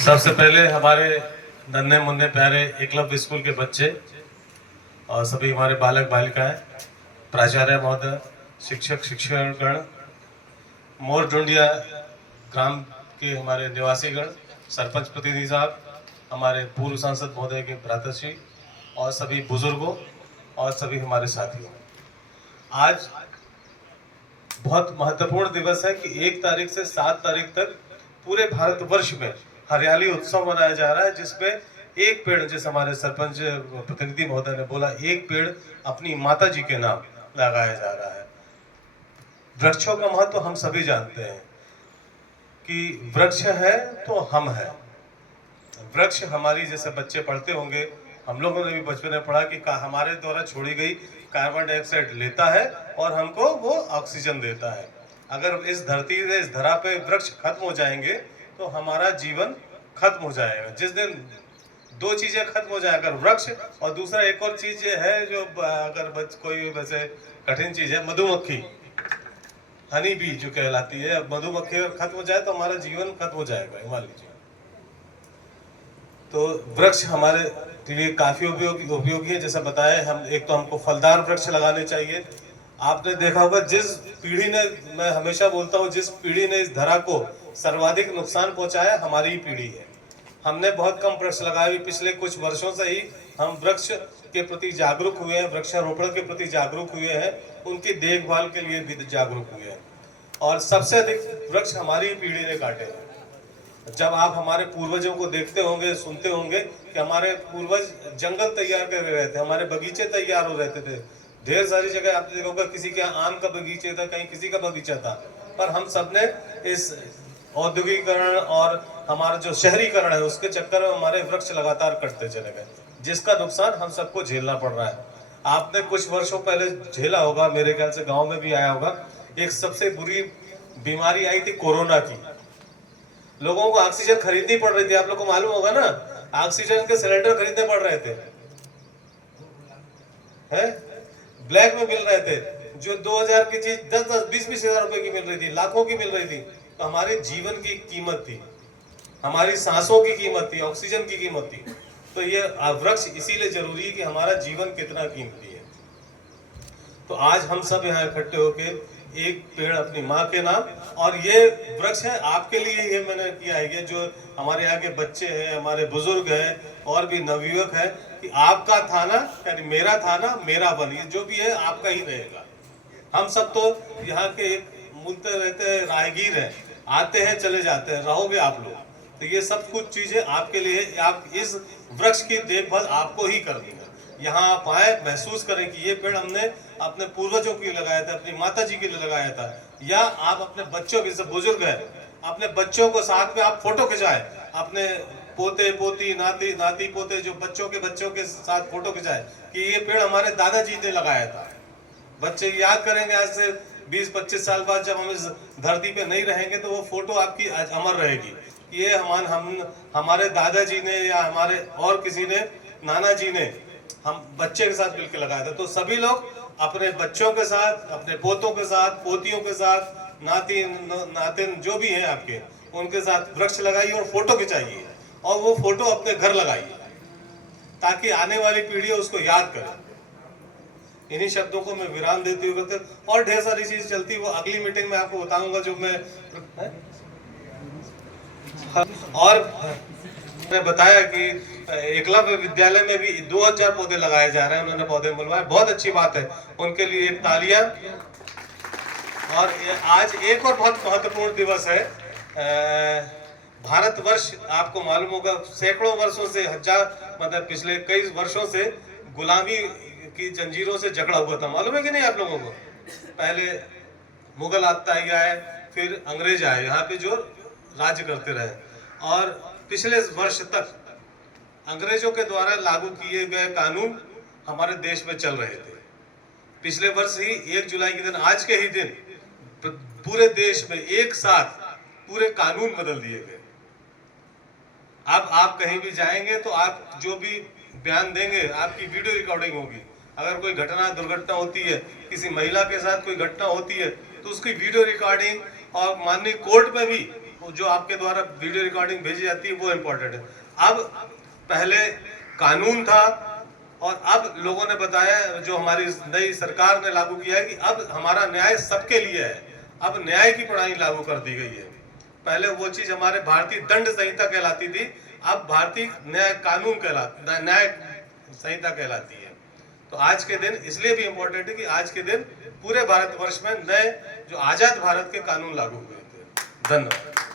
सबसे पहले हमारे नन्हे मुन्ने प्यारे एकलव्य स्कूल के बच्चे और सभी हमारे बालक बालिकाएं, प्राचार्य महोदय, शिक्षक शिक्षकगण, मोर डुंडिया ग्राम के हमारे निवासीगण, सरपंच प्रतिनिधि साहब, हमारे पूर्व सांसद महोदय के भ्राताश्री और सभी बुजुर्गों और सभी हमारे साथियों, आज बहुत महत्वपूर्ण दिवस है कि 1 तारीख से 7 तारीख तक पूरे भारतवर्ष में हरियाली उत्सव मनाया जा रहा है, जिसमें एक पेड़, जैसे हमारे सरपंच प्रतिनिधि महोदय ने बोला, एक पेड़ अपनी माता जी के नाम लगाया जा रहा है। वृक्षों का महत्व हम सभी जानते हैं कि वृक्ष है तो हम है। वृक्ष हमारी, जैसे बच्चे पढ़ते होंगे, हम लोगों ने भी बचपन में पढ़ा कि हमारे द्वारा छोड़ी गई कार्बन डाइऑक्साइड लेता है और हमको वो ऑक्सीजन देता है। अगर इस धरती पे, इस धरा पे वृक्ष खत्म हो जाएंगे तो हमारा जीवन खत्म हो जाएगा। जिस दिन 2 चीजें खत्म हो जाए, अगर वृक्ष और दूसरा एक और चीज है जो अगर कोई वैसे कठिन चीज है, मधुमक्खी, हनी बी जो कहलाती है, मधुमक्खी अगर खत्म हो जाए तो हमारा जीवन खत्म हो जाएगा, मान लीजिए। तो वृक्ष हमारे के लिए काफी उपयोगी है। जैसा बताया, हम एक तो हमको फलदार वृक्ष लगाने चाहिए। आपने देखा होगा, जिस पीढ़ी ने, मैं हमेशा बोलता हूँ, जिस पीढ़ी ने इस धरा को सर्वाधिक नुकसान पहुंचाया, हमारी ही पीढ़ी है। हमने बहुत कम वृक्ष लगाए। पिछले कुछ वर्षों से ही हम वृक्ष के प्रति जागरूक हुए हैं, वृक्षारोपण के प्रति जागरूक हुए हैं, उनकी देखभाल के लिए भी जागरूक हुए हैं। और सबसे अधिक वृक्ष हमारी ही पीढ़ी ने काटे हैं। जब आप हमारे पूर्वजों को देखते होंगे, सुनते होंगे कि हमारे पूर्वज जंगल तैयार कर रहे थे, हमारे बगीचे तैयार हो रहते थे। ढेर सारी जगह आपने देखा होगा, किसी के यहाँ आम का बगीचा था, कहीं किसी का बगीचा था, पर हम सबने इस औद्योगिकरण और हमारा जो शहरीकरण है उसके चक्कर में हमारे वृक्ष लगातार कटते चले गए, जिसका नुकसान हम सबको झेलना पड़ रहा है। आपने कुछ वर्षों पहले झेला होगा, मेरे ख्याल से गाँव में भी आया होगा, एक सबसे बुरी बीमारी आई थी कोरोना की। लोगों को ऑक्सीजन खरीदनी पड़ रही थी, आप लोग को मालूम होगा ना, ऑक्सीजन के सिलेंडर खरीदने पड़ रहे थे, हैं? ब्लैक में मिल रहे थे। जो 2000 की चीज 10-10, 20-20 हजार रुपए की मिल रही थी, लाखों की मिल रही थी। तो हमारे जीवन की कीमत थी, हमारी सांसों की कीमत थी, ऑक्सीजन की कीमत थी। तो ये वृक्ष इसीलिए जरूरी है कि हमारा जीवन कितना कीमती है। तो आज हम सब यहाँ इकट्ठे होके एक पेड़ अपनी माँ के नाम, और ये वृक्ष है आपके लिए, ये मैंने किया है, ये जो हमारे यहाँ के बच्चे हैं, हमारे बुजुर्ग हैं और भी नवयुवक हैं, कि आपका थाना यानी मेरा थाना मेरा वन, ये जो भी है आपका ही रहेगा। हम सब तो यहाँ के एक मूलतः रहते हैं, राहगीर हैं, आते हैं चले जाते हैं, रहोगे आप लोग। तो ये सब कुछ चीजें आपके लिए, आप इस वृक्ष की देखभाल आपको ही करनी है। यहाँ आप आए, महसूस करें कि ये पेड़ हमने अपने पूर्वजों के लिए लगाया था, अपनी माता जी के लिए लगाया था, या आप अपने बच्चों के, सब बुजुर्ग हैं, अपने बच्चों को साथ में आप फोटो खिंचाएं, अपने पोते पोती, नाती नाती पोते, जो बच्चों के साथ फोटो खिंचाएं कि ये पेड़ हमारे दादाजी ने लगाया था। बच्चे याद करेंगे, आज से 20-25 साल बाद जब हम इस धरती पे नहीं रहेंगे तो वो फोटो आपकी आज अमर रहेगी। ये हमारे दादाजी ने या हमारे और किसी ने, नाना जी ने, हम बच्चे के साथ मिलकर लगाया था। तो सभी लोग अपने बच्चों के साथ, अपने पोतों के साथ, पोतियों के साथ, नातिन जो भी हैं आपके, उनके साथ वृक्ष लगाइए और फोटो खिंचाइए, और वो फोटो अपने घर लगाइए ताकि आने वाली पीढ़ी उसको याद करे। इन्हीं शब्दों को मैं विराम देते हुए, और ढेर सारी चीज चलती, वो अगली मीटिंग में आपको बताऊंगा। जो मैं और मैंने बताया कि एकलव्य विद्यालय में भी 2000 पौधे लगाए जा रहे हैं, उन्होंने पौधे बुलवाए, बहुत अच्छी बात है, उनके लिए एक तालियां। और आज एक और बहुत महत्वपूर्ण दिवस है। भारतवर्ष, आपको मालूम होगा, सैकड़ों वर्षों से, मतलब पिछले कई वर्षों से गुलामी की जंजीरों से जकड़ा हुआ था, मालूम है कि नहीं आप लोगों को? पहले मुगल आतताई आए, फिर अंग्रेज आए यहाँ पे जो राज्य करते रहे, और पिछले वर्ष तक अंग्रेजों के द्वारा लागू किए गए कानून हमारे देश में चल रहे थे। पिछले वर्ष ही 1 जुलाई के दिन, आज के ही दिन, पूरे देश में एक साथ पूरे कानून बदल दिए गए। अब आप कहीं भी जाएंगे तो आप जो भी बयान देंगे, आपकी वीडियो रिकॉर्डिंग होगी। अगर कोई दुर्घटना होती है, किसी महिला के साथ कोई घटना होती है, तो उसकी वीडियो रिकॉर्डिंग, और माननीय कोर्ट में भी जो आपके द्वारा वीडियो रिकॉर्डिंग भेजी जाती है वो इम्पोर्टेंट है। अब पहले कानून था और अब लोगों ने बताया, जो हमारी नई सरकार ने लागू किया है कि अब हमारा न्याय सबके लिए है। अब न्याय की प्रणाली लागू कर दी गई है। पहले वो चीज हमारे भारतीय दंड संहिता कहलाती थी, अब भारतीय न्याय कानून न्याय संहिता कहलाती है। तो आज के दिन इसलिए भी इम्पोर्टेंट है कि आज के दिन पूरे भारतवर्ष में नए जो आजाद भारत के कानून लागू हुए थे। धन्यवाद।